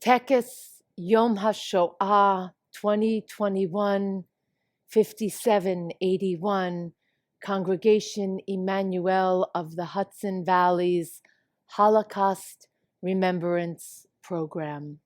Tekes Yom HaShoah 2021 5781, Congregation Emmanuel of the Hudson Valley's Holocaust Remembrance Program.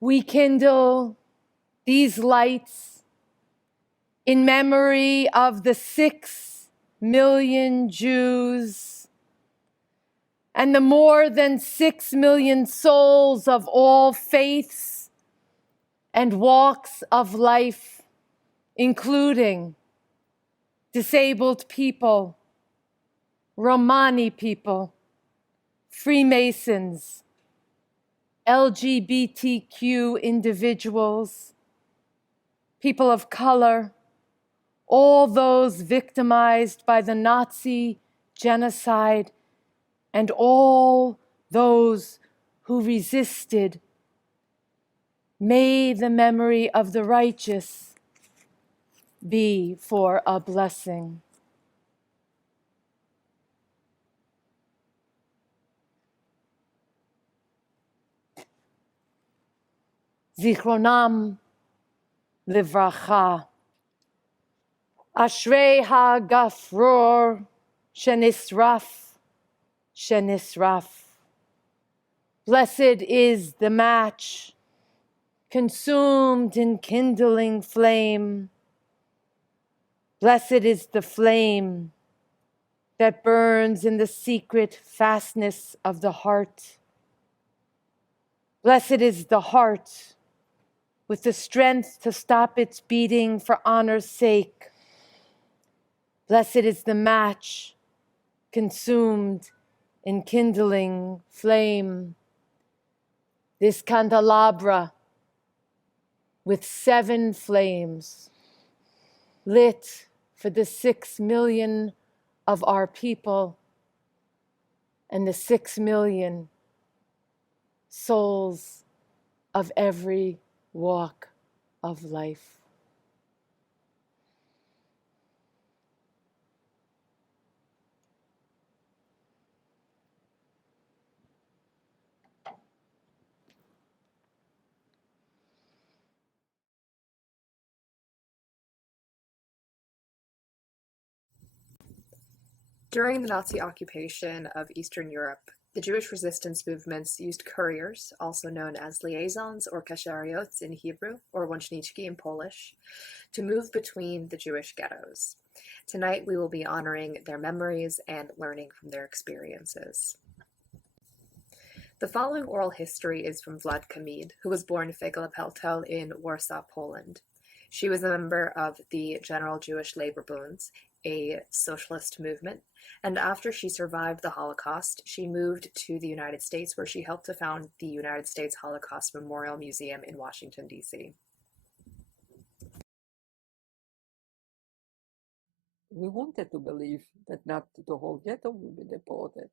We kindle these lights in memory of the 6 million Jews and the more than 6 million souls of all faiths and walks of life, including disabled people, Romani people, Freemasons, LGBTQ individuals, people of color, all those victimized by the Nazi genocide, and all those who resisted. May the memory of the righteous be for a blessing. Zichronam livracha. Ashrei ha-gafror shenisraf, shenisraf. Blessed is the match, consumed in kindling flame. Blessed is the flame that burns in the secret fastness of the heart. Blessed is the heart with the strength to stop its beating for honor's sake. Blessed is the match consumed in kindling flame. This candelabra with 7 flames lit for the 6 million of our people and the 6 million souls of every walk of life. During the Nazi occupation of Eastern Europe, the Jewish resistance movements used couriers, also known as liaisons or kashariot in Hebrew, or łączniki in Polish, to move between the Jewish ghettos. Tonight we will be honoring their memories and learning from their experiences. The following oral history is from Vlad Kamid, who was born Fegala Peltel in Warsaw, Poland. She was a member of the General Jewish Labor Bunds, a socialist movement, and after she survived the Holocaust, she moved to the United States, where she helped to found the United States Holocaust Memorial Museum in Washington, D.C. We wanted to believe that not the whole ghetto will be deported.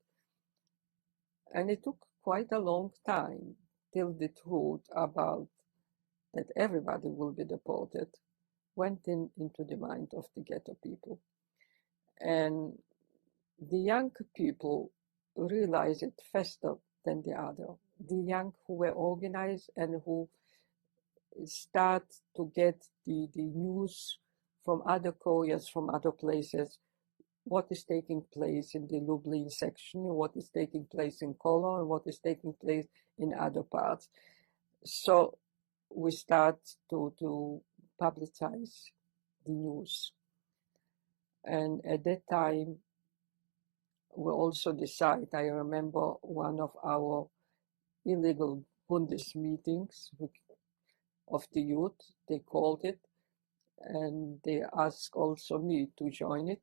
And it took quite a long time till the truth about that everybody will be deported went into the mind of the ghetto people. And the young people realized it faster than the other. The young who were organized and who start to get the news from other couriers from other places, what is taking place in the Lublin section, what is taking place in Cologne, what is taking place in other parts. So we start to publicize the news. And at that time, we also decide, I remember one of our illegal Bundes meetings of the youth, they called it, and they asked also me to join it.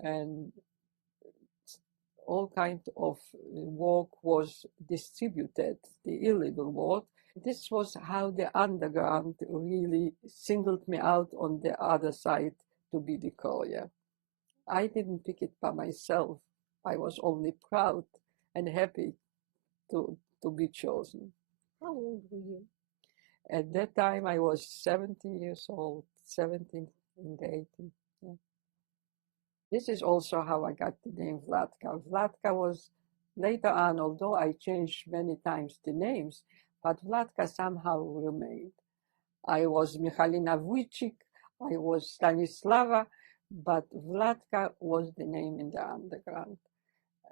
And all kind of work was distributed, the illegal work. This was how the underground really singled me out on the other side to be the courier. I didn't pick it by myself. I was only proud and happy to be chosen. How old were you? At that time, I was 17 years old, 17 and 18. Yeah. This is also how I got the name Vlatka. Vlatka was later on, although I changed many times the names, but Vlatka somehow remained. I was Michalina Wójcik, I was Stanislava, but Vlatka was the name in the underground.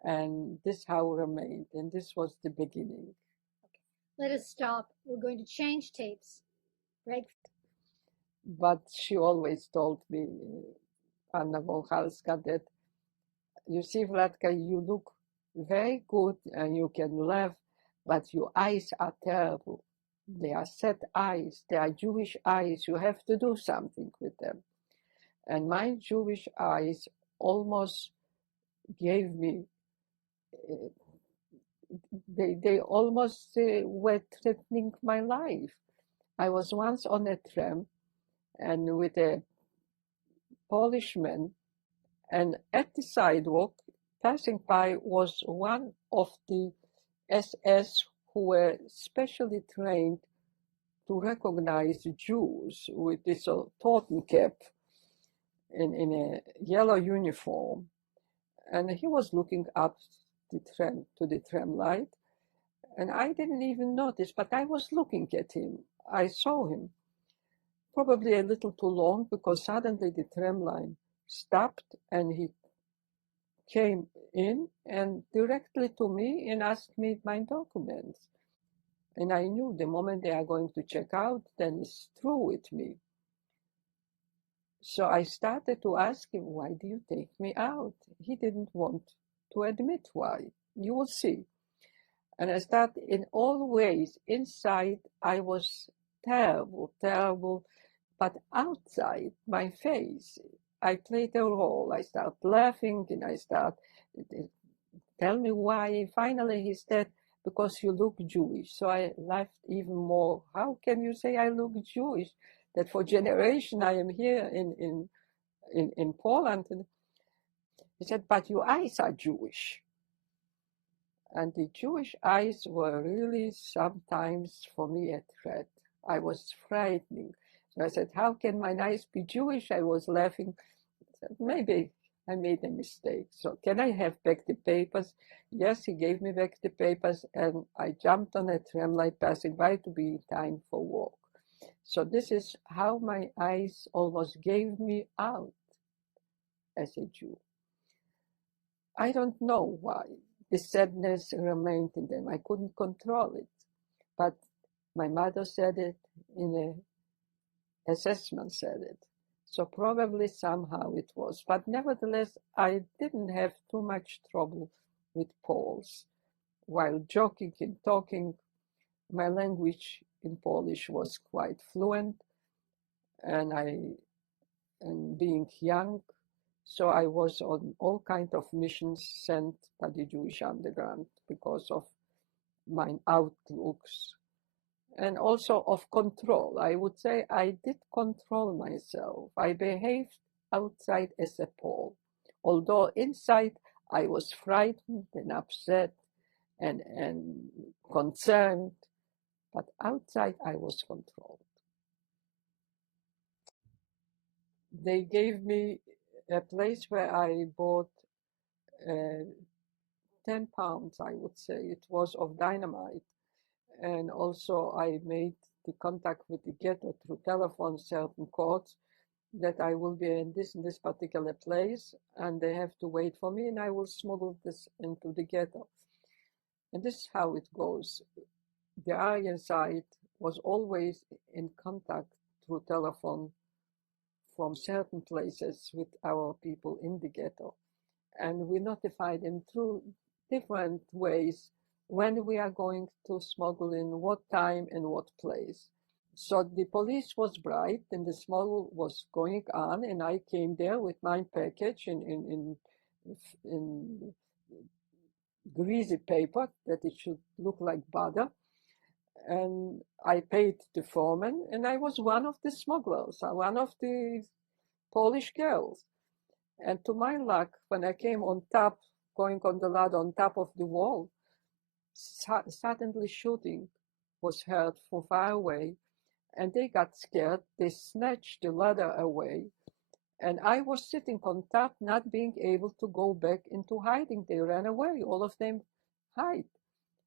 And this how remained, and this was the beginning. Let us stop. We're going to change tapes. Right? But she always told me, Anna Wąchalska, that you see, Vlatka, you look very good and you can laugh, but your eyes are terrible. They are set eyes, they are Jewish eyes. You have to do something with them. And my Jewish eyes almost gave me, they almost were threatening my life. I was once on a tram and with a Polish man, and at the sidewalk, passing by was one of the SS who were specially trained to recognize Jews with this Totenkopf in a yellow uniform. And he was looking up the tram to the tram light, and I didn't even notice, but I was looking at him. I saw him, probably a little too long, because suddenly the tram line stopped and he came in and directly to me and asked me my documents. And I knew the moment they are going to check out, then it's through with me. So I started to ask him, why do you take me out? He didn't want to admit why. You will see. And I started in all ways. Inside, I was terrible, terrible. But outside my face, I played a role. I started laughing and I started, tell me why. Finally, he said, because you look Jewish. So I laughed even more. How can you say I look Jewish? That for generation I am here in Poland. And he said, but your eyes are Jewish. And the Jewish eyes were really sometimes for me a threat. I was frightening. So I said, how can my eyes be Jewish? I was laughing. I said, maybe I made a mistake. So can I have back the papers? Yes, he gave me back the papers, and I jumped on a tram light passing by to be in time for work. So this is how my eyes almost gave me out as a Jew. I don't know why. The sadness remained in them. I couldn't control it. But my mother said it, in a assessment said it. So probably somehow it was. But nevertheless, I didn't have too much trouble with Poles. While joking and talking, my language in Polish was quite fluent. and being young, so I was on all kinds of missions sent by the Jewish underground because of my outlooks and also of control. I would say I did control myself. I behaved outside as a Pole, although inside I was frightened and upset and concerned, but outside I was controlled. They gave me a place where I bought 10 pounds, I would say. It was of dynamite. And also I made the contact with the ghetto through telephone, certain codes, that I will be in this particular place, and they have to wait for me, and I will smuggle this into the ghetto. And this is how it goes. The Aryan side was always in contact through telephone from certain places with our people in the ghetto. And we notify them through different ways when we are going to smuggle in, what time and what place. So the police was bright and the smuggle was going on, and I came there with my package in greasy paper that it should look like butter. And I paid the foreman, and I was one of the smugglers, one of the Polish girls. And to my luck, when I came on top, going on the ladder on top of the wall, suddenly shooting was heard from far away, and they got scared. They snatched the ladder away, and I was sitting on top, not being able to go back into hiding. They ran away, all of them hide.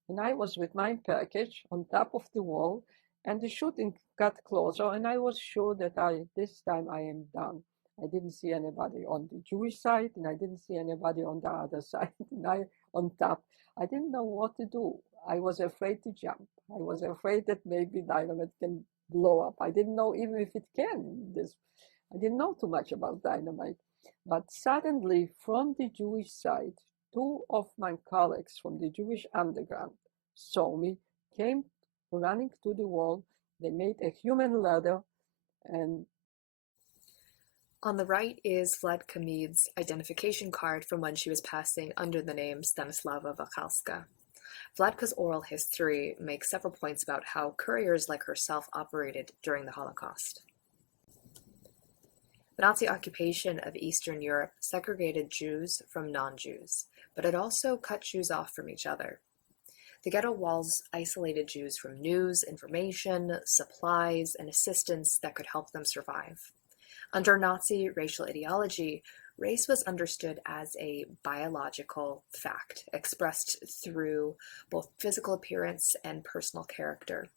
And I was with my package on top of the wall, and the shooting got closer, and I was sure that this time I am done. I didn't see anybody on the Jewish side, and I didn't see anybody on the other side, and I on top. I didn't know what to do. I was afraid to jump. I was afraid that maybe dynamite can blow up. I didn't know even if it can. I didn't know too much about dynamite. But suddenly, from the Jewish side, two of my colleagues from the Jewish underground saw me, came running to the wall. They made a human ladder, and On the right is Vladka Mead's identification card from when she was passing under the name Stanislava Wachalska. Vladka's oral history makes several points about how couriers like herself operated during the Holocaust. The Nazi occupation of Eastern Europe segregated Jews from non-Jews, but it also cut Jews off from each other. The ghetto walls isolated Jews from news, information, supplies, and assistance that could help them survive. Under Nazi racial ideology, race was understood as a biological fact, expressed through both physical appearance and personal character.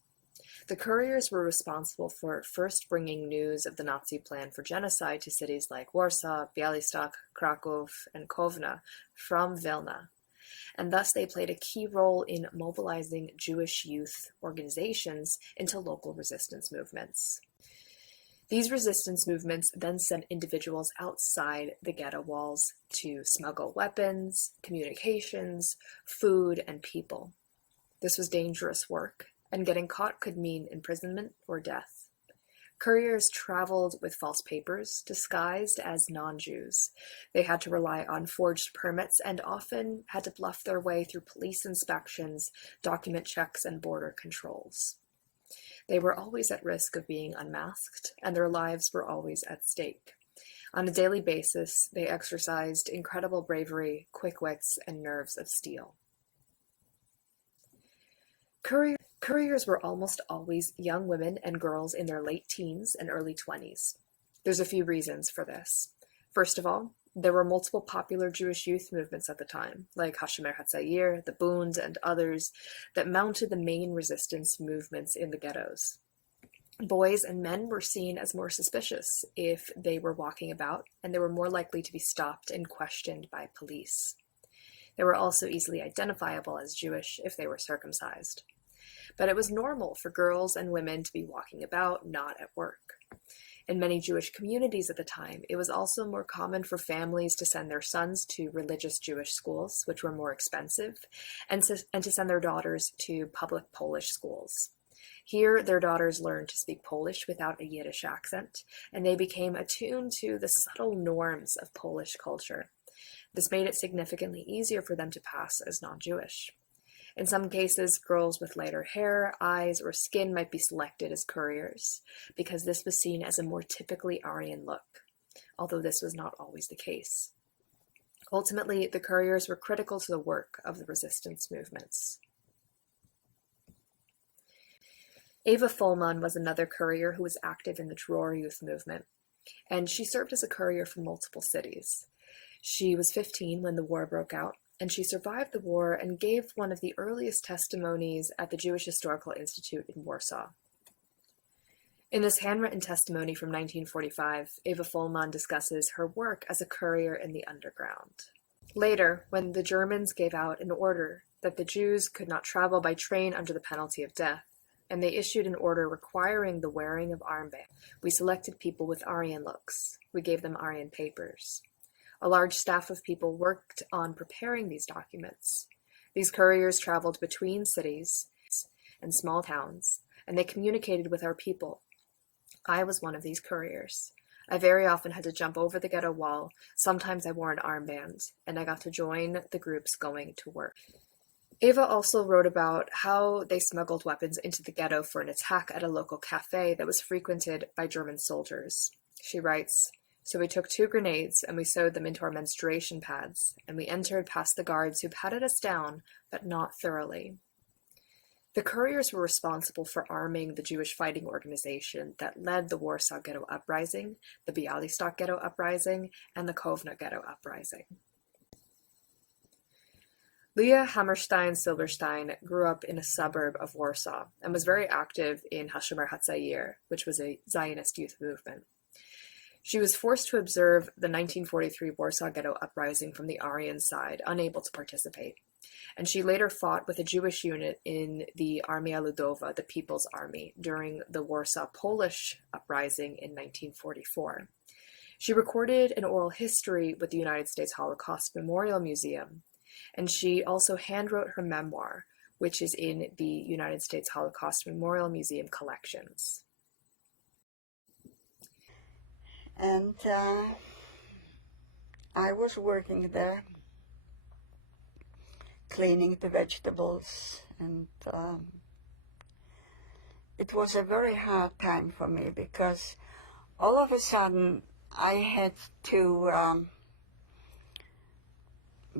The couriers were responsible for first bringing news of the Nazi plan for genocide to cities like Warsaw, Białystok, Kraków, and Kovna from Vilna, and thus they played a key role in mobilizing Jewish youth organizations into local resistance movements. These resistance movements then sent individuals outside the ghetto walls to smuggle weapons, communications, food, and people. This was dangerous work, and getting caught could mean imprisonment or death. Couriers traveled with false papers, disguised as non-Jews. They had to rely on forged permits and often had to bluff their way through police inspections, document checks, and border controls. They were always at risk of being unmasked, and their lives were always at stake. On a daily basis, they exercised incredible bravery, quick wits, and nerves of steel. Couriers were almost always young women and girls in their late teens and early 20s. There's a few reasons for this. First of all, there were multiple popular Jewish youth movements at the time, like Hashomer Hatzair, the Bund, and others, that mounted the main resistance movements in the ghettos. Boys and men were seen as more suspicious if they were walking about, and they were more likely to be stopped and questioned by police. They were also easily identifiable as Jewish if they were circumcised. But it was normal for girls and women to be walking about, not at work. In many Jewish communities at the time, it was also more common for families to send their sons to religious Jewish schools, which were more expensive, and to send their daughters to public Polish schools. Here, their daughters learned to speak Polish without a Yiddish accent, and they became attuned to the subtle norms of Polish culture. This made it significantly easier for them to pass as non-Jewish. In some cases, girls with lighter hair, eyes, or skin might be selected as couriers, because this was seen as a more typically Aryan look, although this was not always the case. Ultimately, the couriers were critical to the work of the resistance movements. Eva Fullman was another courier who was active in the Dror youth movement, and she served as a courier for multiple cities. She was 15 when the war broke out, and she survived the war and gave one of the earliest testimonies at the Jewish Historical Institute in Warsaw. In this handwritten testimony from 1945, Eva Fullman discusses her work as a courier in the underground. Later, when the Germans gave out an order that the Jews could not travel by train under the penalty of death, and they issued an order requiring the wearing of armbands, we selected people with Aryan looks. We gave them Aryan papers. A large staff of people worked on preparing these documents. These couriers traveled between cities and small towns, and they communicated with our people. I was one of these couriers. I very often had to jump over the ghetto wall. Sometimes I wore an armband, and I got to join the groups going to work. Eva also wrote about how they smuggled weapons into the ghetto for an attack at a local cafe that was frequented by German soldiers. She writes, "So we took 2 grenades and we sewed them into our menstruation pads, and we entered past the guards who patted us down, but not thoroughly." The couriers were responsible for arming the Jewish fighting organization that led the Warsaw Ghetto Uprising, the Białystok Ghetto Uprising, and the Kovno Ghetto Uprising. Leah Hammerstein-Silberstein grew up in a suburb of Warsaw and was very active in Hashomer HaTzair, which was a Zionist youth movement. She was forced to observe the 1943 Warsaw Ghetto Uprising from the Aryan side, unable to participate. And she later fought with a Jewish unit in the Armia Ludowa, the People's Army, during the Warsaw Polish Uprising in 1944. She recorded an oral history with the United States Holocaust Memorial Museum, and she also handwrote her memoir, which is in the United States Holocaust Memorial Museum collections. And I was working there, cleaning the vegetables, and it was a very hard time for me because all of a sudden I had to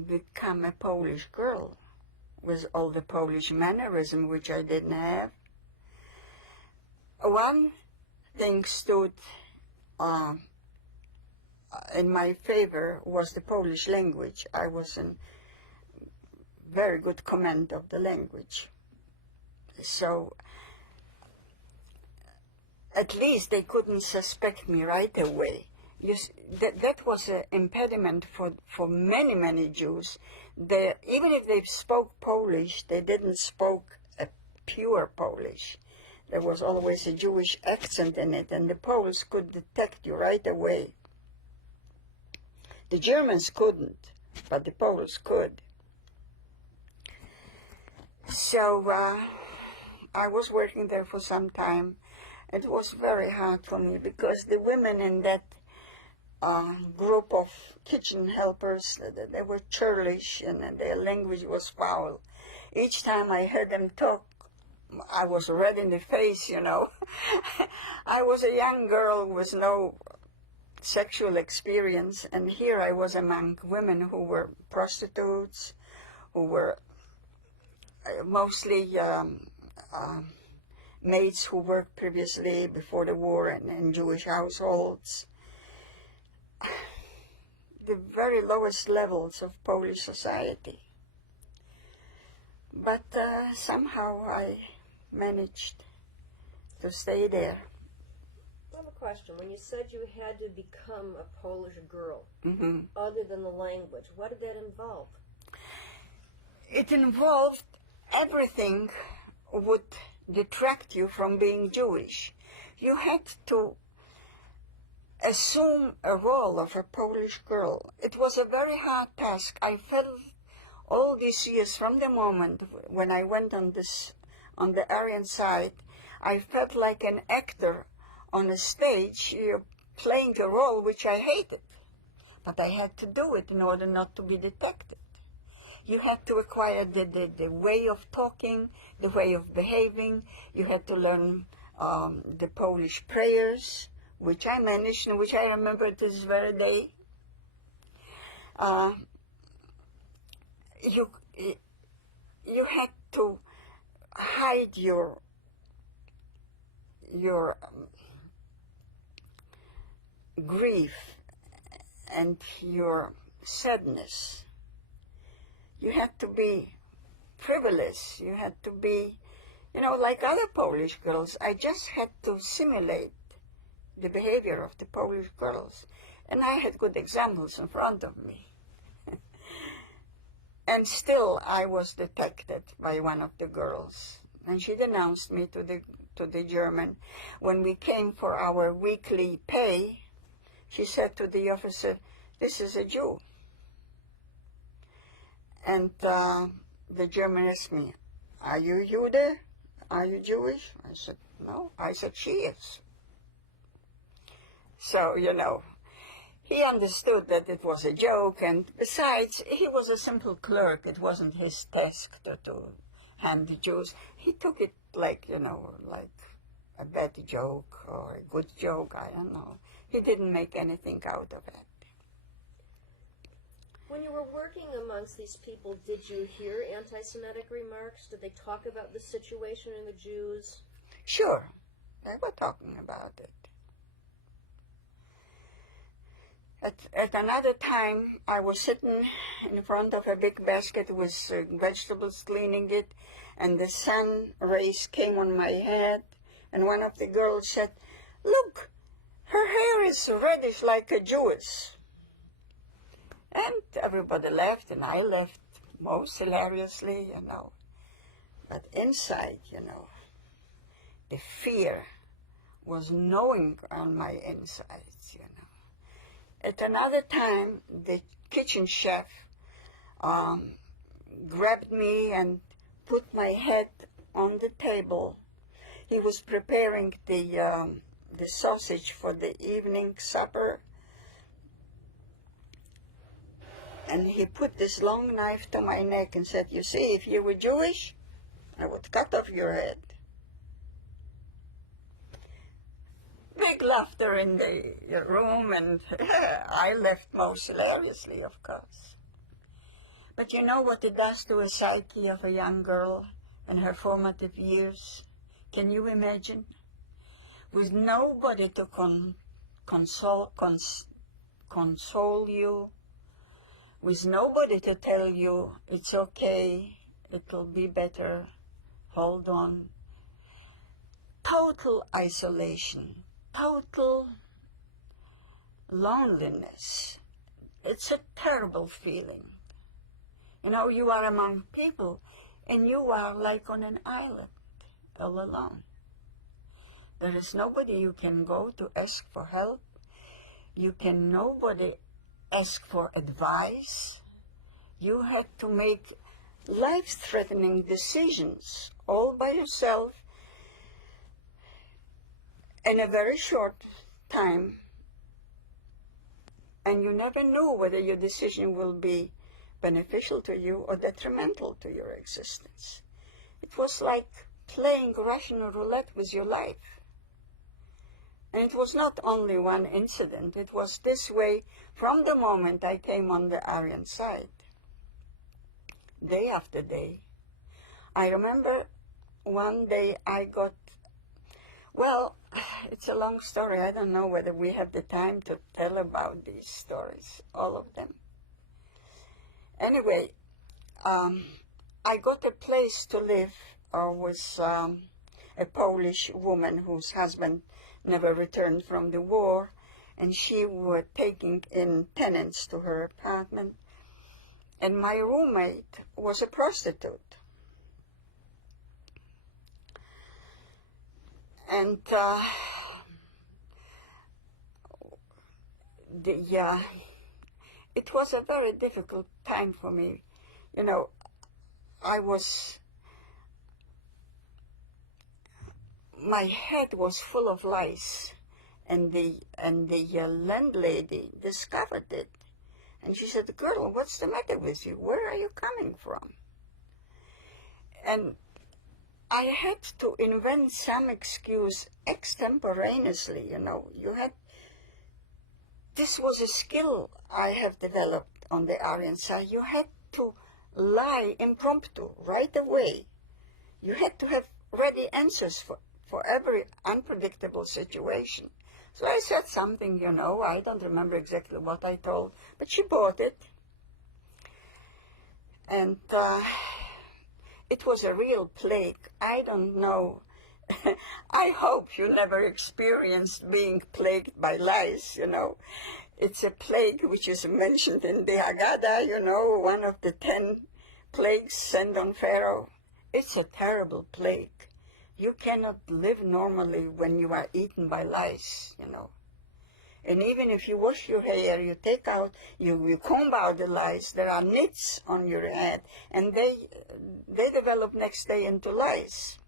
become a Polish girl with all the Polish mannerism which I didn't have. One thing stood in my favor was the Polish language. I was in very good command of the language. So at least they couldn't suspect me right away. That was an impediment for many, many Jews. Even if they spoke Polish, they didn't spoke a pure Polish. There was always a Jewish accent in it, and the Poles could detect you right away. The Germans couldn't, but the Poles could. So I was working there for some time. It was very hard for me because the women in that group of kitchen helpers, they were churlish and their language was foul. Each time I heard them talk, I was red in the face, you know. I was a young girl with no sexual experience, and here I was among women who were prostitutes, who were mostly maids who worked previously before the war in Jewish households. The very lowest levels of Polish society. But somehow I managed to stay there. I have a question. When you said you had to become a Polish girl, Mm-hmm. other than the language, what did that involve? It involved everything would detract you from being Jewish. You had to assume a role of a Polish girl. It was a very hard task. I felt all these years, from the moment when I went on the Aryan side, I felt like an actor on a stage playing a role which I hated. But I had to do it in order not to be detected. You had to acquire the way of talking, the way of behaving. You had to learn the Polish prayers, which I managed and which I remember to this very day. You had to hide your grief and your sadness. You had to be frivolous. You had to be, like other Polish girls. I just had to simulate the behavior of the Polish girls. And I had good examples in front of me. And still I was detected by one of the girls. And she denounced me to the German. When we came for our weekly pay, she said to the officer, "This is a Jew." And the German asked me, "Are you Jude? Are you Jewish?" I said, "No." I said, "She is." So, he understood that it was a joke, and besides, he was a simple clerk. It wasn't his task to hand the Jews. He took it like, like a bad joke or a good joke, I don't know. He didn't make anything out of it. When you were working amongst these people, did you hear anti-Semitic remarks? Did they talk about the situation in the Jews? Sure, they were talking about it. At another time, I was sitting in front of a big basket with vegetables, cleaning it, and the sun rays came on my head, and one of the girls said, "Look, her hair is reddish like a Jewess." And everybody laughed, and I laughed most hilariously, But inside, the fear was gnawing on my insides, At another time, the kitchen chef grabbed me and put my head on the table. He was preparing the sausage for the evening supper. And he put this long knife to my neck and said, "You see, if you were Jewish, I would cut off your head." Big laughter in the room, and I left most hilariously, of course. But you know what it does to a psyche of a young girl in her formative years? Can you imagine? With nobody to console you, with nobody to tell you, "It's okay, it'll be better, hold on." Total isolation. Total loneliness. It's a terrible feeling. You are among people, and you are like on an island, all alone. There is nobody you can go to ask for help. You can nobody ask for advice. You had to make life-threatening decisions all by yourself in a very short time, and you never knew whether your decision will be beneficial to you or detrimental to your existence. It was like playing Russian roulette with your life. And it was not only one incident. It was this way from the moment I came on the Aryan side, day after day. I remember one day I got, it's a long story. I don't know whether we have the time to tell about these stories, all of them. Anyway, I got a place to live with a Polish woman whose husband never returned from the war, and she was taking in tenants to her apartment, and my roommate was a prostitute. And it was a very difficult time for me. my head was full of lice, and the landlady discovered it, and she said, "Girl, what's the matter with you? Where are you coming from?" And I had to invent some excuse extemporaneously, you know. This was a skill I have developed on the Aryan side. You had to lie impromptu, right away. You had to have ready answers for every unpredictable situation. So I said something, you know, I don't remember exactly what I told, but she bought it. And it was a real plague. I don't know. I hope you never experienced being plagued by lice, you know. It's a plague which is mentioned in the Haggadah, you know, one of the 10 plagues sent on Pharaoh. It's a terrible plague. You cannot live normally when you are eaten by lice, you know. And even if you wash your hair, you take out, you comb out the lice, there are nits on your head, and they develop next day into lice.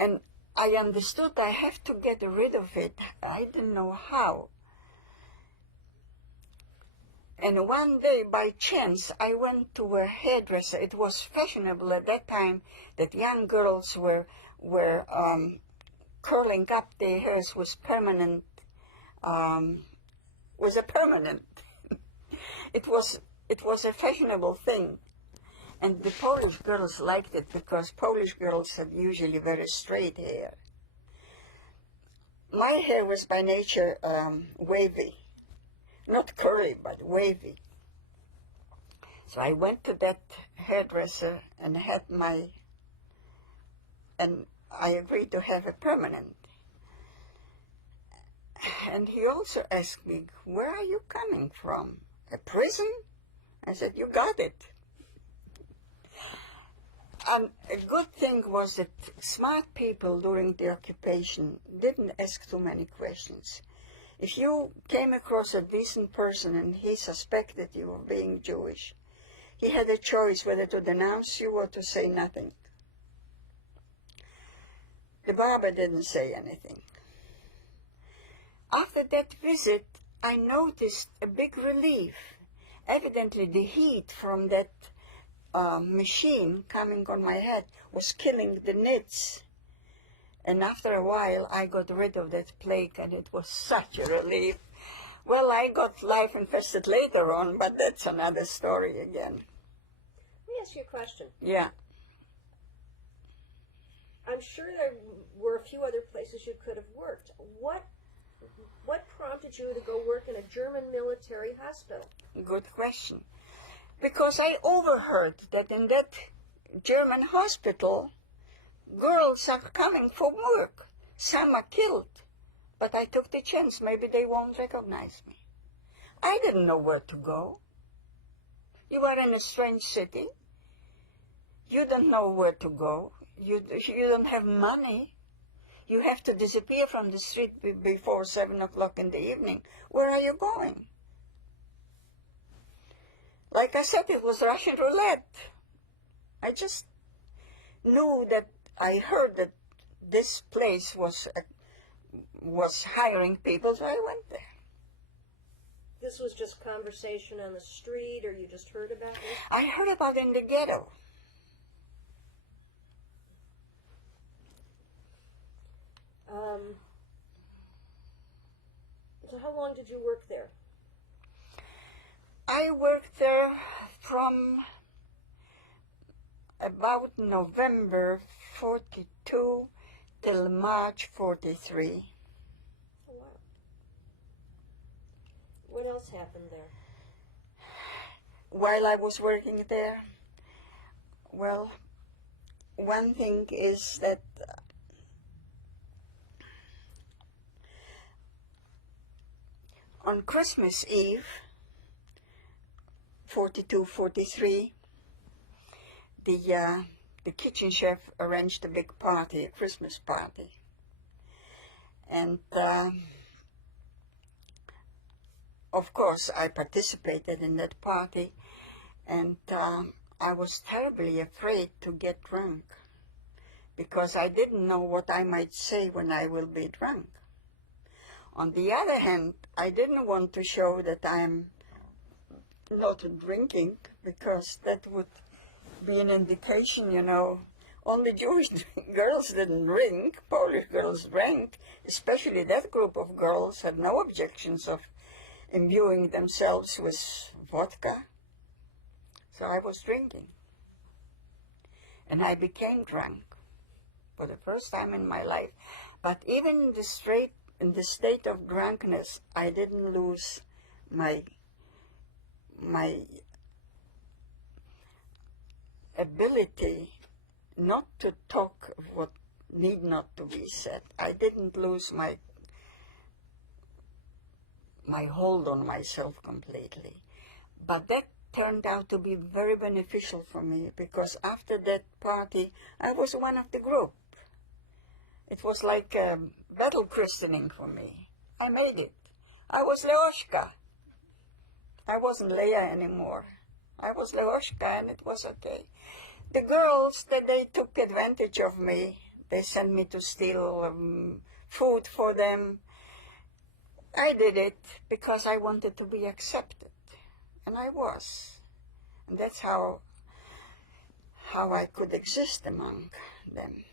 And I understood I have to get rid of it. I didn't know how. And one day, by chance, I went to a hairdresser. It was fashionable at that time that young girls were curling up their hairs with permanent, It was a fashionable thing. And the Polish girls liked it because Polish girls had usually very straight hair. My hair was by nature wavy. Not curly, but wavy. So I went to that hairdresser and I agreed to have a permanent. And he also asked me, "Where are you coming from? A prison?" I said, "You got it." And a good thing was that smart people during the occupation didn't ask too many questions. If you came across a decent person and he suspected you of being Jewish, he had a choice whether to denounce you or to say nothing. The barber didn't say anything. After that visit, I noticed a big relief. Evidently, the heat from that machine coming on my head was killing the nits. And after a while, I got rid of that plague, and it was such a relief. Well, I got life infested later on, but that's another story again. Let me ask you a question. Yeah. I'm sure there were a few other places you could have worked. What prompted you to go work in a German military hospital? Good question. Because I overheard that in that German hospital, girls are coming for work. Some are killed. But I took the chance. Maybe they won't recognize me. I didn't know where to go. You are in a strange city. You don't know where to go. You don't have money. You have to disappear from the street before 7 o'clock in the evening. Where are you going? Like I said, it was Russian roulette. I just knew that I heard that this place was hiring people, so I went there. This was just conversation on the street, or you just heard about it? I heard about it in the ghetto. So how long did you work there? I worked there from about November 42 till March 43. Oh, wow. What else happened there? While I was working there, well, one thing is that on Christmas Eve, 42-43, the kitchen chef arranged a big party, a Christmas party. And of course, I participated in that party, and I was terribly afraid to get drunk because I didn't know what I might say when I will be drunk. On the other hand, I didn't want to show that I'm not drinking, because that would be an indication, you know. Only Jewish girls didn't drink. Polish girls drank. Especially that group of girls had no objections of imbuing themselves with vodka. So I was drinking. And I became drunk for the first time in my life. But even in the state of drunkenness, I didn't lose my ability not to talk what need not to be said. I didn't lose my hold on myself completely. But that turned out to be very beneficial for me, because after that party, I was one of the group. It was like a battle christening for me. I made it. I was Leoshka. I wasn't Leah anymore. I was Leoshka, and it was okay. The girls, that they took advantage of me. They sent me to steal food for them. I did it because I wanted to be accepted, and I was. And that's how I could exist among them.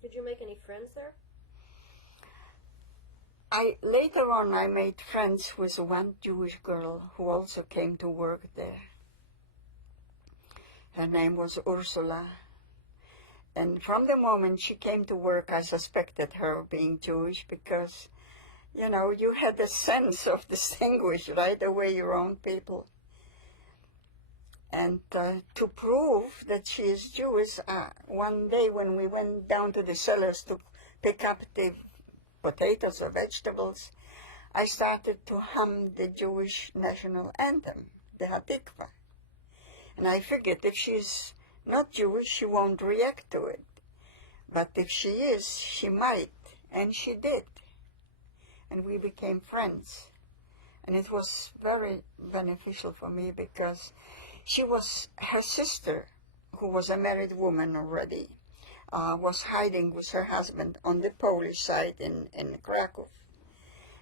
Did you make any friends there? Later on, I made friends with one Jewish girl who also came to work there. Her name was Ursula. And from the moment she came to work, I suspected her of being Jewish, because, you know, you had a sense of distinguish right away your own people. And to prove that she is Jewish, one day when we went down to the cellars to pick up the potatoes or vegetables, I started to hum the Jewish national anthem, the Hatikva. And I figured if she's not Jewish, she won't react to it. But if she is, she might. And she did. And we became friends. And it was very beneficial for me, because her sister, who was a married woman already, was hiding with her husband on the Polish side in Krakow.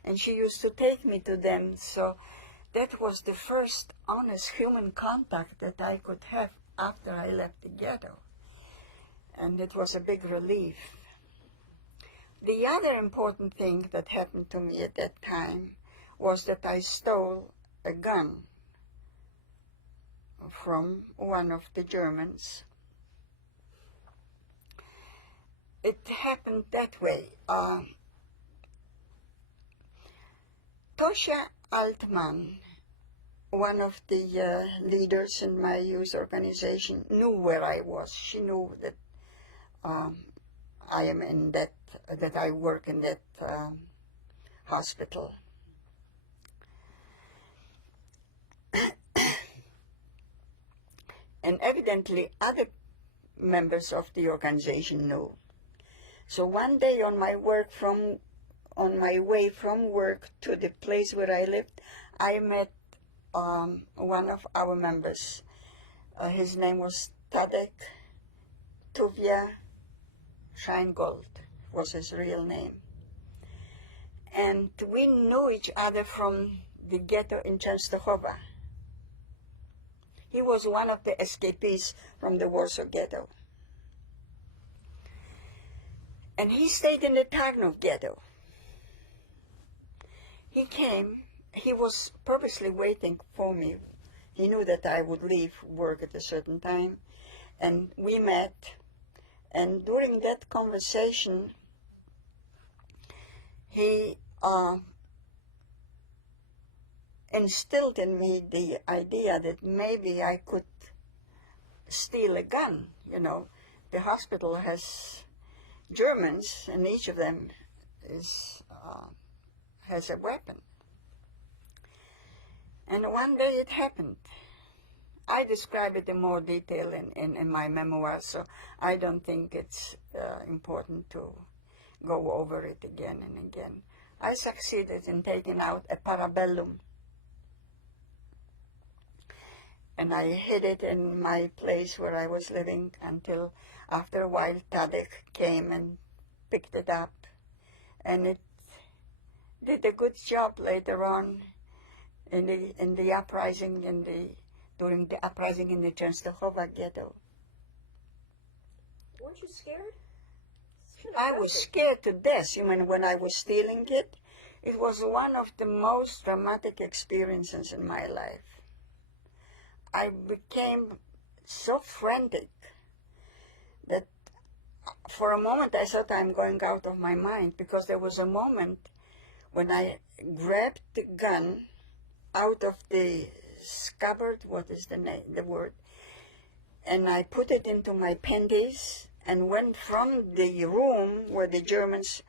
And she used to take me to them, so that was the first honest human contact that I could have after I left the ghetto. And it was a big relief. The other important thing that happened to me at that time was that I stole a gun from one of the Germans. It happened that way. Tosha Altman, one of the leaders in my youth organization, knew where I was. She knew that I am in that I work in that hospital. And evidently other members of the organization knew. So one day on my way from work to the place where I lived, I met one of our members. His name was Tadek Tuvia Scheingold, was his real name. And we knew each other from the ghetto in Częstochowa. He was one of the escapees from the Warsaw Ghetto. And he stayed in the Tarnów Ghetto. He came, he was purposely waiting for me. He knew that I would leave work at a certain time, and we met. And during that conversation, he instilled in me the idea that maybe I could steal a gun. You know, the hospital has Germans, and each of them has a weapon. And one day it happened. I describe it in more detail in my memoirs, so I don't think it's important to go over it again and again. I succeeded in taking out a parabellum, and I hid it in my place where I was living until After a while, Tadek came and picked it up, and it did a good job later on in the uprising during the uprising in the Częstochowa ghetto. Weren't you scared? I was scared to death. You mean when I was stealing it? It was one of the most dramatic experiences in my life. I became so frantic that for a moment I thought I'm going out of my mind, because there was a moment when I grabbed the gun out of the scabbard, what is the word, and I put it into my panties and went from the room where the Germans,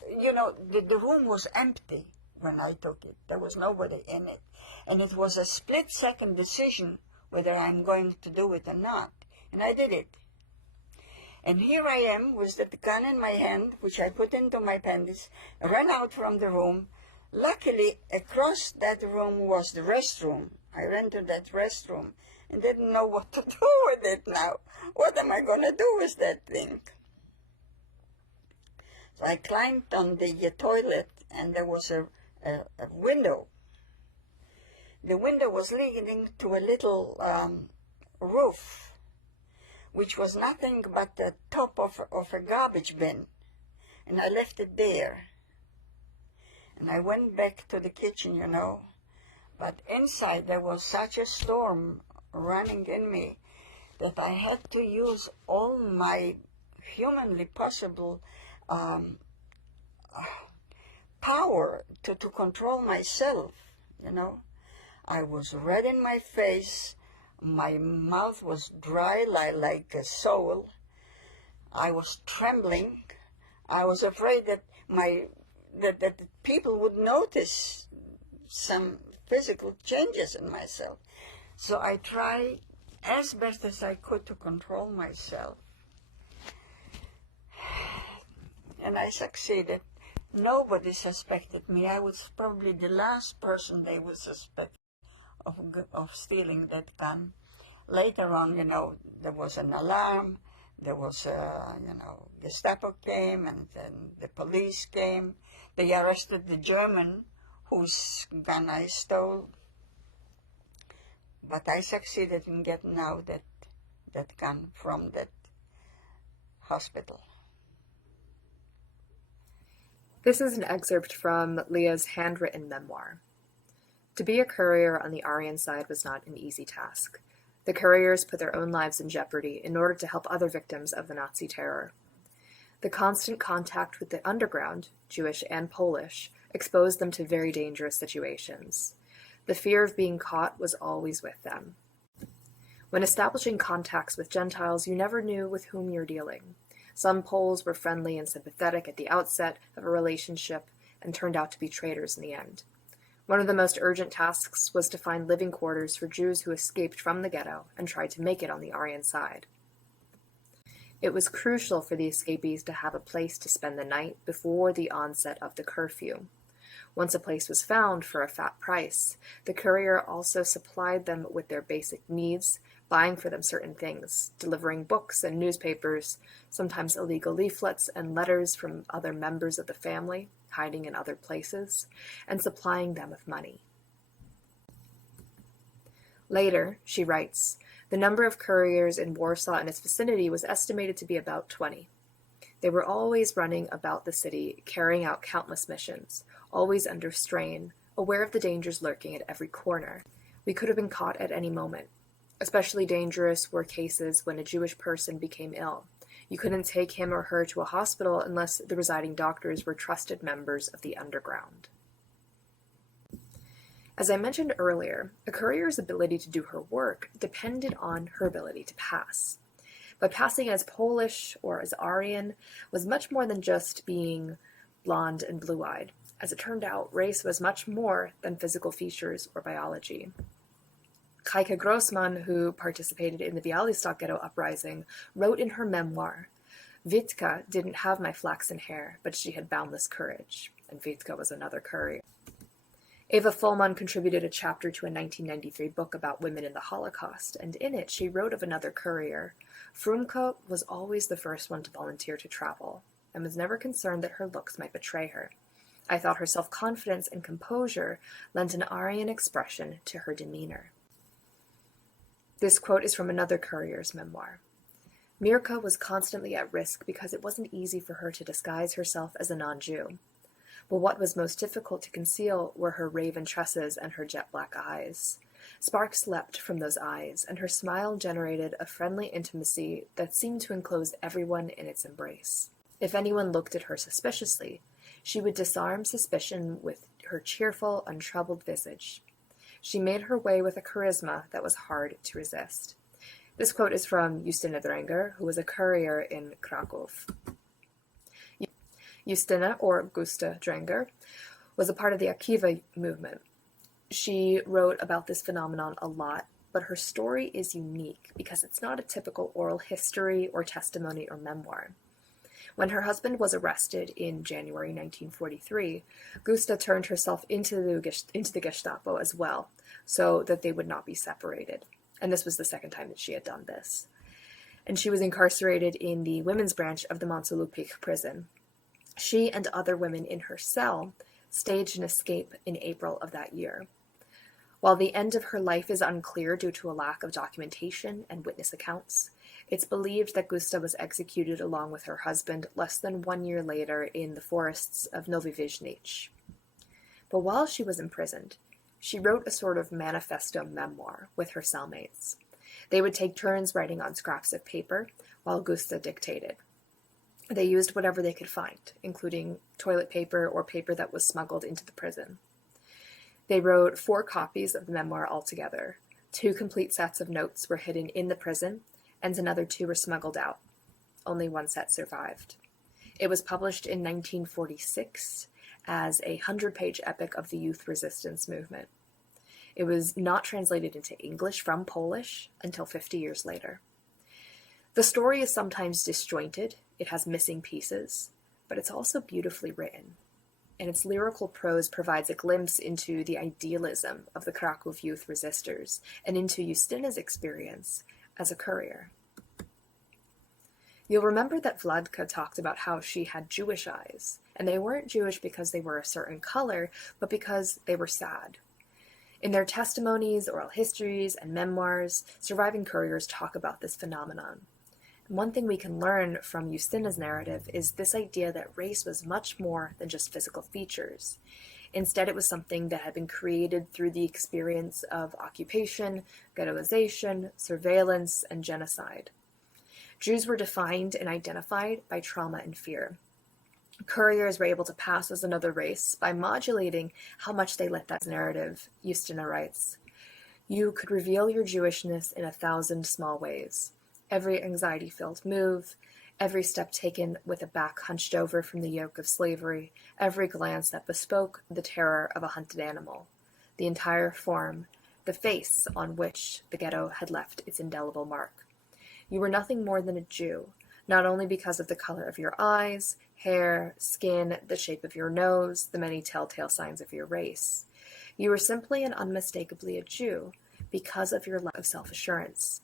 the room was empty when I took it. There was nobody in it. And it was a split-second decision whether I'm going to do it or not. And I did it. And here I am with the gun in my hand, which I put into my panties, ran out from the room. Luckily, across that room was the restroom. I ran to that restroom and didn't know what to do with it now. What am I going to do with that thing? So I climbed on the toilet, and there was a window. The window was leading to a little roof, which was nothing but the top of a garbage bin. And I left it there. And I went back to the kitchen, But inside there was such a storm running in me that I had to use all my humanly possible power to control myself, I was red in my face. My mouth was dry like a soul. I was trembling. I was afraid that that people would notice some physical changes in myself. So I tried as best as I could to control myself. And I succeeded. Nobody suspected me. I was probably the last person they would suspect of stealing that gun. Later on, there was an alarm. There was, Gestapo came, and then the police came. They arrested the German whose gun I stole. But I succeeded in getting out that gun from that hospital. This is an excerpt from Leah's handwritten memoir. To be a courier on the Aryan side was not an easy task. The couriers put their own lives in jeopardy in order to help other victims of the Nazi terror. The constant contact with the underground, Jewish and Polish, exposed them to very dangerous situations. The fear of being caught was always with them. When establishing contacts with Gentiles, you never knew with whom you're dealing. Some Poles were friendly and sympathetic at the outset of a relationship and turned out to be traitors in the end. One of the most urgent tasks was to find living quarters for Jews who escaped from the ghetto and tried to make it on the Aryan side. It was crucial for the escapees to have a place to spend the night before the onset of the curfew. Once a place was found for a fat price, the courier also supplied them with their basic needs, buying for them certain things, delivering books and newspapers, sometimes illegal leaflets and letters from other members of the family, hiding in other places, and supplying them with money. Later, she writes, the number of couriers in Warsaw and its vicinity was estimated to be about 20. They were always running about the city, carrying out countless missions, always under strain, aware of the dangers lurking at every corner. We could have been caught at any moment. Especially dangerous were cases when a Jewish person became ill. You couldn't take him or her to a hospital unless the residing doctors were trusted members of the underground. As I mentioned earlier, a courier's ability to do her work depended on her ability to pass. But passing as Polish or as Aryan was much more than just being blonde and blue-eyed. As it turned out, race was much more than physical features or biology. Heike Grossman, who participated in the Białystok ghetto uprising, wrote in her memoir, Witka didn't have my flaxen hair, but she had boundless courage. And Witka was another courier. Eva Fullman contributed a chapter to a 1993 book about women in the Holocaust, and in it she wrote of another courier. Frumke was always the first one to volunteer to travel, and was never concerned that her looks might betray her. I thought her self-confidence and composure lent an Aryan expression to her demeanor. This quote is from another courier's memoir. Mirka was constantly at risk because it wasn't easy for her to disguise herself as a non-Jew. But what was most difficult to conceal were her raven tresses and her jet-black eyes. Sparks leapt from those eyes, and her smile generated a friendly intimacy that seemed to enclose everyone in its embrace. If anyone looked at her suspiciously, she would disarm suspicion with her cheerful, untroubled visage. She made her way with a charisma that was hard to resist. This quote is from Justyna Drenger, who was a courier in Krakow. Justyna, or Gusta Drenger, was a part of the Akiva movement. She wrote about this phenomenon a lot, but her story is unique because it's not a typical oral history or testimony or memoir. When her husband was arrested in January 1943, Gusta turned herself into the Gestapo as well, so that they would not be separated. And this was the second time that she had done this. And she was incarcerated in the women's branch of the Montelupich prison. She and other women in her cell staged an escape in April of that year. While the end of her life is unclear due to a lack of documentation and witness accounts, it's believed that Gusta was executed along with her husband less than 1 year later in the forests of Novi Vizhnich. But while she was imprisoned, she wrote a sort of manifesto memoir with her cellmates. They would take turns writing on scraps of paper while Gusta dictated. They used whatever they could find, including toilet paper or paper that was smuggled into the prison. They wrote 4 copies of the memoir altogether. 2 complete sets of notes were hidden in the prison, and another 2 were smuggled out. Only 1 set survived. It was published in 1946 as a 100-page epic of the youth resistance movement. It was not translated into English from Polish until 50 years later. The story is sometimes disjointed, it has missing pieces, but it's also beautifully written, and its lyrical prose provides a glimpse into the idealism of the Krakow youth resistors and into Justyna's experience as a courier. You'll remember that Vladka talked about how she had Jewish eyes, and they weren't Jewish because they were a certain color, but because they were sad. In their testimonies, oral histories, and memoirs, surviving couriers talk about this phenomenon. One thing we can learn from Justyna's narrative is this idea that race was much more than just physical features. Instead, it was something that had been created through the experience of occupation, ghettoization, surveillance, and genocide. Jews were defined and identified by trauma and fear. Couriers were able to pass as another race by modulating how much they let that narrative, Justyna writes. You could reveal your Jewishness in 1,000 small ways. Every anxiety-filled move, every step taken with a back hunched over from the yoke of slavery, every glance that bespoke the terror of a hunted animal, the entire form, the face on which the ghetto had left its indelible mark. You were nothing more than a Jew, not only because of the color of your eyes, hair, skin, the shape of your nose, the many telltale signs of your race. You were simply and unmistakably a Jew because of your lack of self-assurance,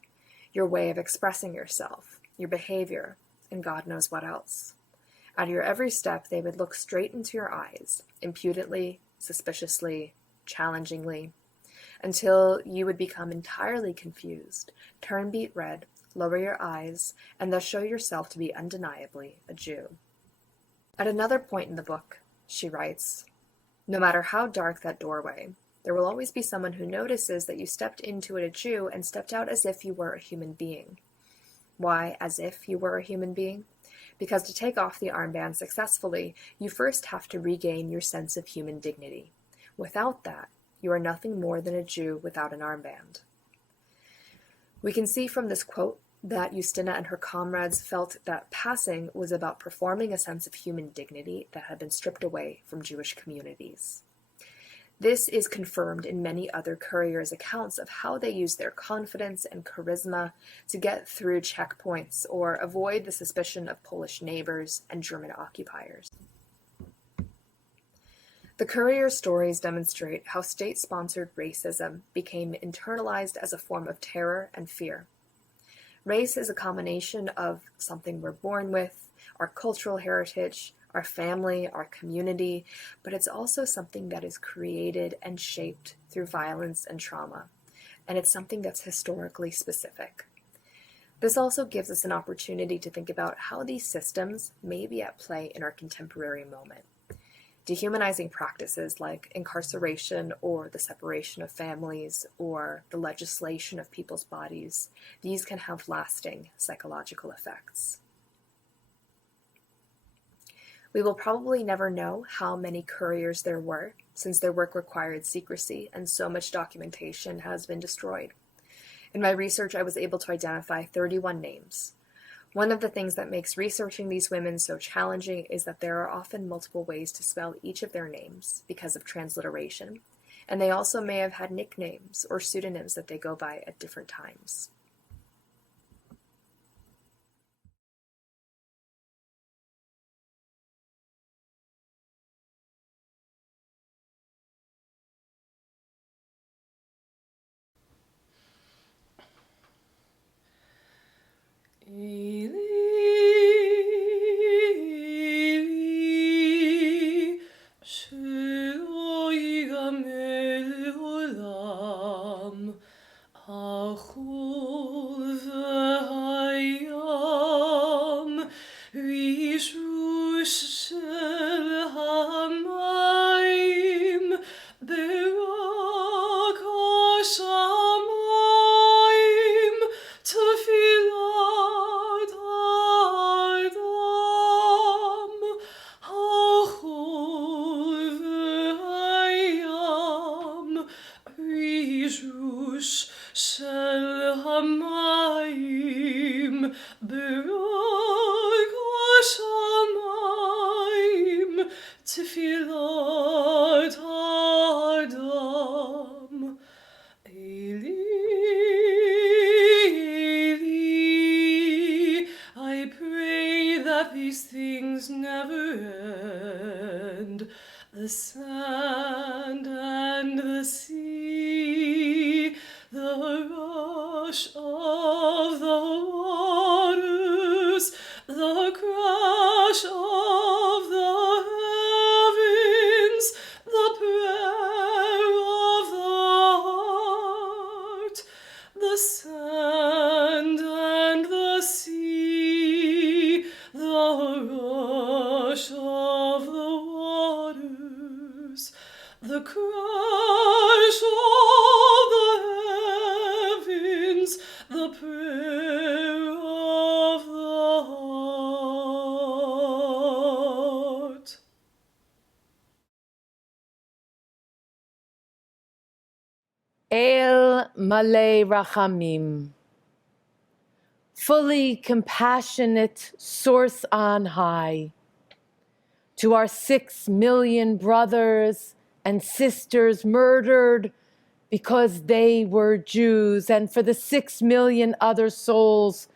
your way of expressing yourself, your behavior, and God knows what else. At your every step, they would look straight into your eyes, impudently, suspiciously, challengingly, until you would become entirely confused, turn beet red, lower your eyes, and thus show yourself to be undeniably a Jew. At another point in the book, she writes, no matter how dark that doorway, there will always be someone who notices that you stepped into it a Jew and stepped out as if you were a human being. Why as if you were a human being? Because to take off the armband successfully, you first have to regain your sense of human dignity. Without that, you are nothing more than a Jew without an armband. We can see from this quote that Justyna and her comrades felt that passing was about performing a sense of human dignity that had been stripped away from Jewish communities. This is confirmed in many other couriers' accounts of how they used their confidence and charisma to get through checkpoints or avoid the suspicion of Polish neighbors and German occupiers. The courier stories demonstrate how state-sponsored racism became internalized as a form of terror and fear. Race is a combination of something we're born with, our cultural heritage, our family, our community, but it's also something that is created and shaped through violence and trauma, and it's something that's historically specific. This also gives us an opportunity to think about how these systems may be at play in our contemporary moment. Dehumanizing practices like incarceration or the separation of families or the legislation of people's bodies, these can have lasting psychological effects. We will probably never know how many couriers there were, since their work required secrecy and so much documentation has been destroyed. In my research, I was able to identify 31 names. One of the things that makes researching these women so challenging is that there are often multiple ways to spell each of their names because of transliteration, and they also may have had nicknames or pseudonyms that they go by at different times. These things never end. The sand and the sea, the rush of the waters, the crash of the heavens, the prayer of the heart, the sand and the sea, the rush of the waters, the crash of the heavens, the prayer of the heart. El Malay Rachamim, fully compassionate source on high, to our 6 million brothers and sisters murdered because they were Jews, and for the 6 million other souls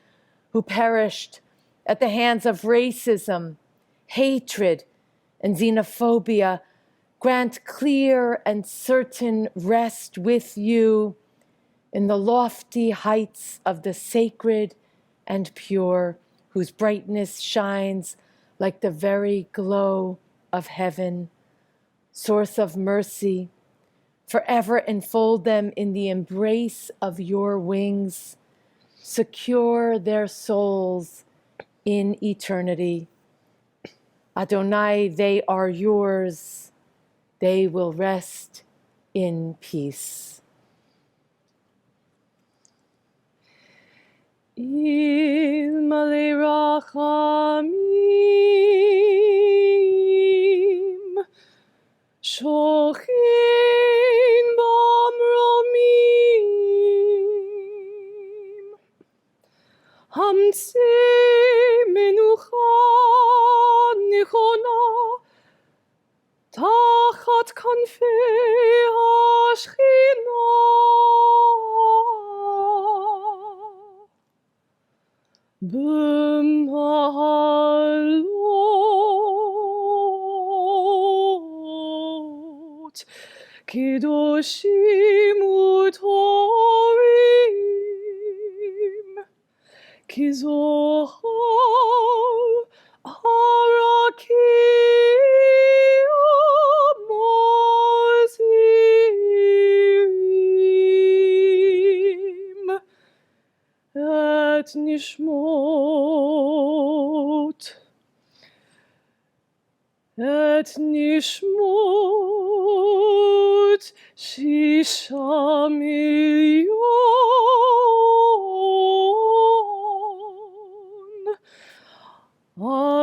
who perished at the hands of racism, hatred, and xenophobia, grant clear and certain rest with you in the lofty heights of the sacred and pure, whose brightness shines like the very glow of heaven. Source of mercy, forever enfold them in the embrace of your wings. Secure their souls in eternity. Adonai, they are yours. They will rest in peace. Ilmale rachamim, shochin bamromim, hamtzi menucha nechona, tachat kanfei hashchina. קדושים וטהורים, כי זוהר הרקיע מזהירים את נשמות 6,000,000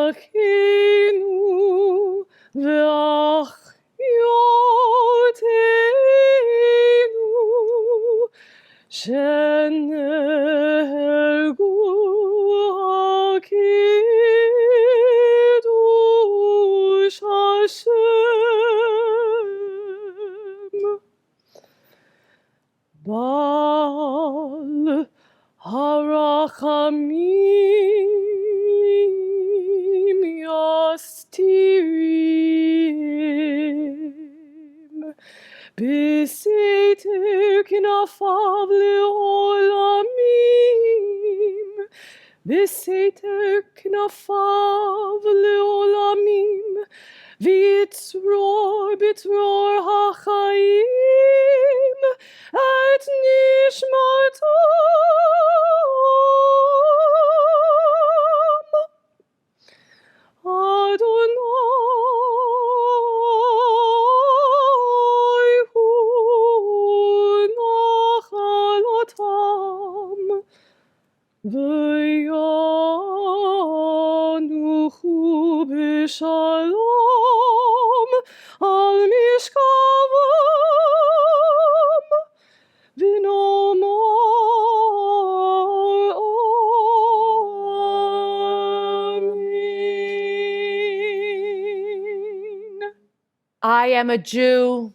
אחינו ואחיותינו שנהרגו על קידוש השם. בעל הרחמים יסתירם בסתר כנפיו לעולמים, בסתר כנפיו לעולמים, ויצרור בצרור החיים את נשמתם. אדוני הוא נחלתם, וינוחו בשלום על משכבם, ונאמר Amen. I am a Jew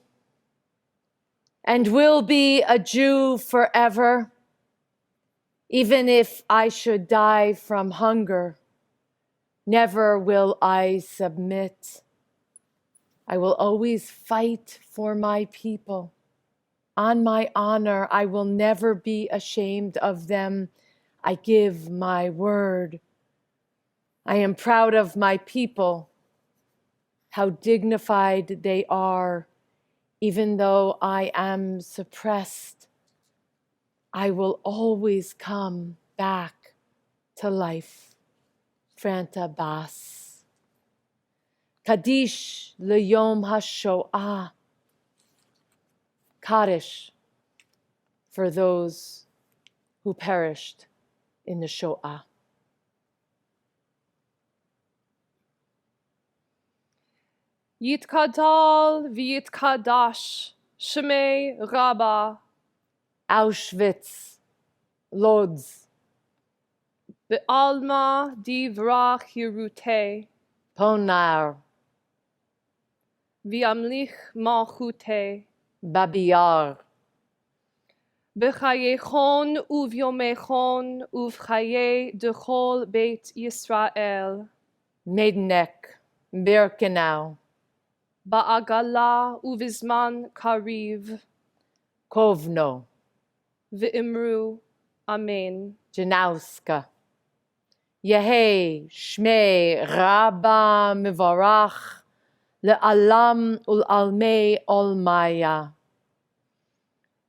and will be a Jew forever, even if I should die from hunger. Never will I submit. I will always fight for my people. On my honor, I will never be ashamed of them. I give my word. I am proud of my people, how dignified they are. Even though I am suppressed, I will always come back to life. Franta Bas. Kaddish Yom HaShoah. Kaddish for those who perished in the Shoah. Yitkadal v'yitkadash Shemei Rabba Auschwitz, Lodz, Be'alma divrach Yerute Ponar, V'yamlich malchute Babiyar, B'chayechon uvyomechon uvchaye dechol Beit Yisrael Maidenek, Birkenau, Ba'agala uvizman kariv Kovno, V'imru Amen. Janauska, Yehei Shmei Rabba Mivarach Le'alam Ul'almei Olmaya,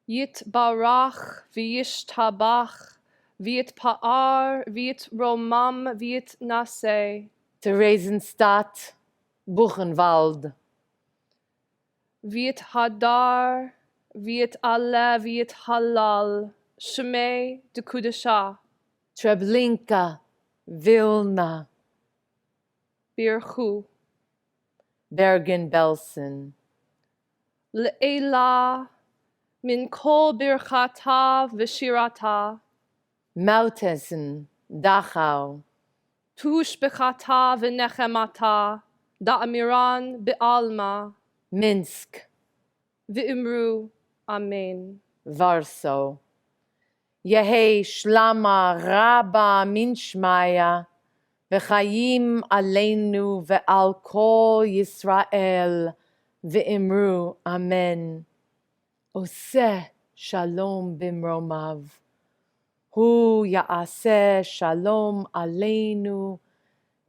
Yitbarach v'yishtabach v'yitpa'ar v'yitromam v'yitnaseh Theresienstadt, Buchenwald, v'yithadar v'yit'aleh v'yithalal Shemei Dekudashah Treblinka, Vilna, Birchu Bergen-Belsen, Le'ela min kol birchata v'shirata Mauthausen, Dachau, tush bechata v'nechemata da'amiran be'alma Minsk, v'imru Amen. Warsaw, Yehei Shlama Rabba Minshmaya, V'chayim Aleinu Ve'al Kol Yisrael, Ve'imru Amen. Oseh Shalom bimromav. Hu Ya'aseh Shalom Aleinu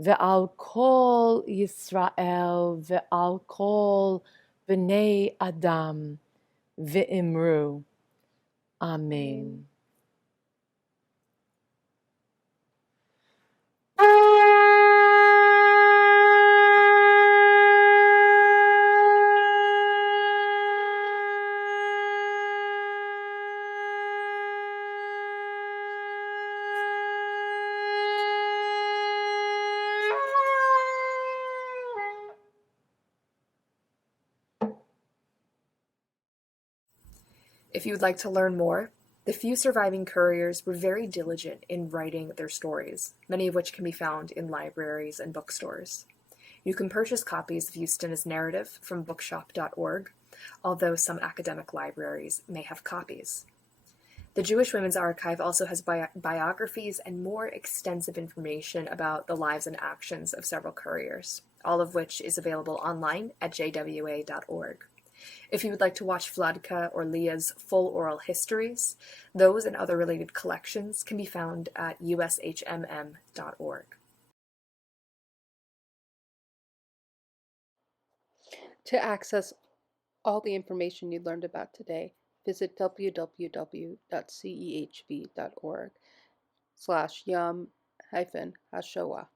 ve'al kol Yisrael ve'al kol B'nei Adam ve'imru. Amen. If you would like to learn more, the few surviving couriers were very diligent in writing their stories, many of which can be found in libraries and bookstores. You can purchase copies of Justina's narrative from bookshop.org, although some academic libraries may have copies. The Jewish Women's Archive also has biographies and more extensive information about the lives and actions of several couriers, all of which is available online at jwa.org. If you would like to watch Vladka or Leah's full oral histories, those and other related collections can be found at ushmm.org. To access all the information you learned about today, visit www.cehv.org/Yom HaShoah.